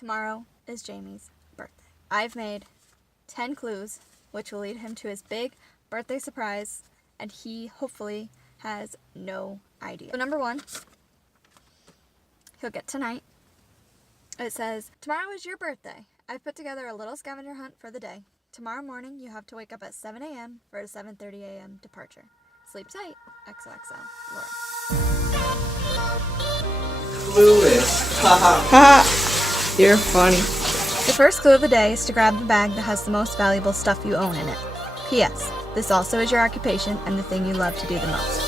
Tomorrow is Jamie's birthday. I've made 10 clues which will lead him to his big birthday surprise, and he hopefully has no idea. So number 1, he'll get tonight. It says, tomorrow is your birthday. I've put together a little scavenger hunt for the day. Tomorrow morning you have to wake up at 7 a.m. for a 7:30 a.m. departure. Sleep tight. XOXO. Laura. Clueless. Haha. You're funny. The first clue of the day is to grab the bag that has the most valuable stuff you own in it. P.S. This also is your occupation and the thing you love to do the most.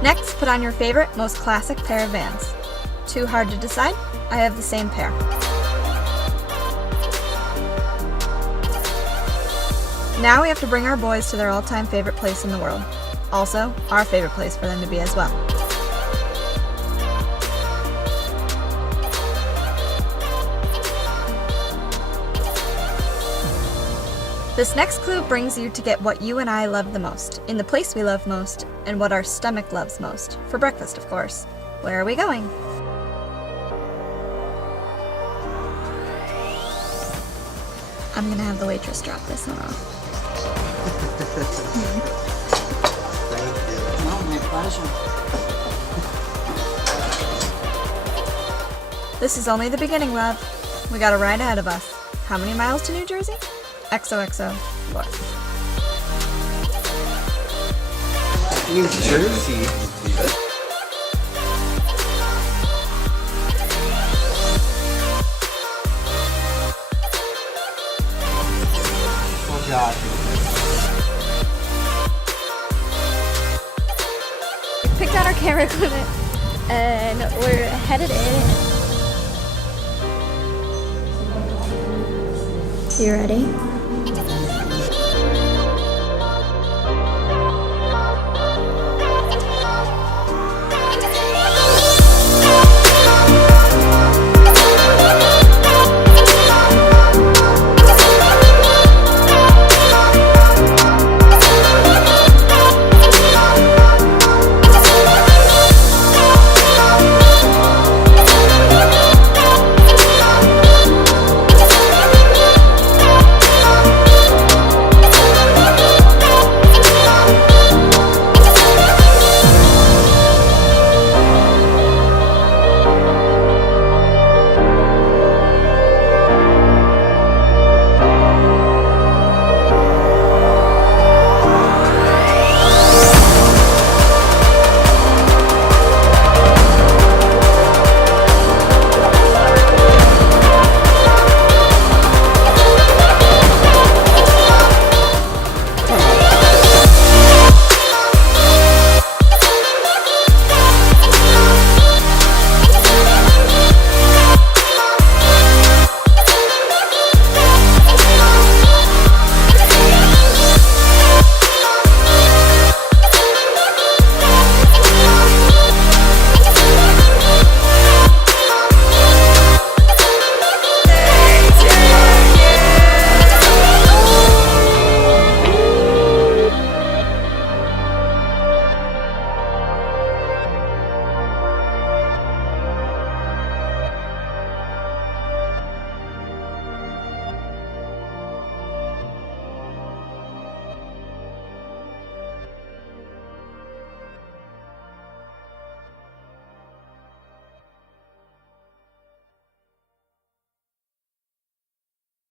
Next, put on your favorite, most classic pair of Vans. Too hard to decide? I have the same pair. Now we have to bring our boys to their all-time favorite place in the world. Also, our favorite place for them to be as well. This next clue brings you to get what you and I love the most, in the place we love most, and what our stomach loves most. For breakfast, of course. Where are we going? I'm gonna have the waitress drop this one off. No, my pleasure. This is only the beginning, love. We got a ride ahead of us. How many miles to New Jersey? XOXO, Laura. New Jersey. Oh God. We picked out our camera equipment and we're headed in. You ready?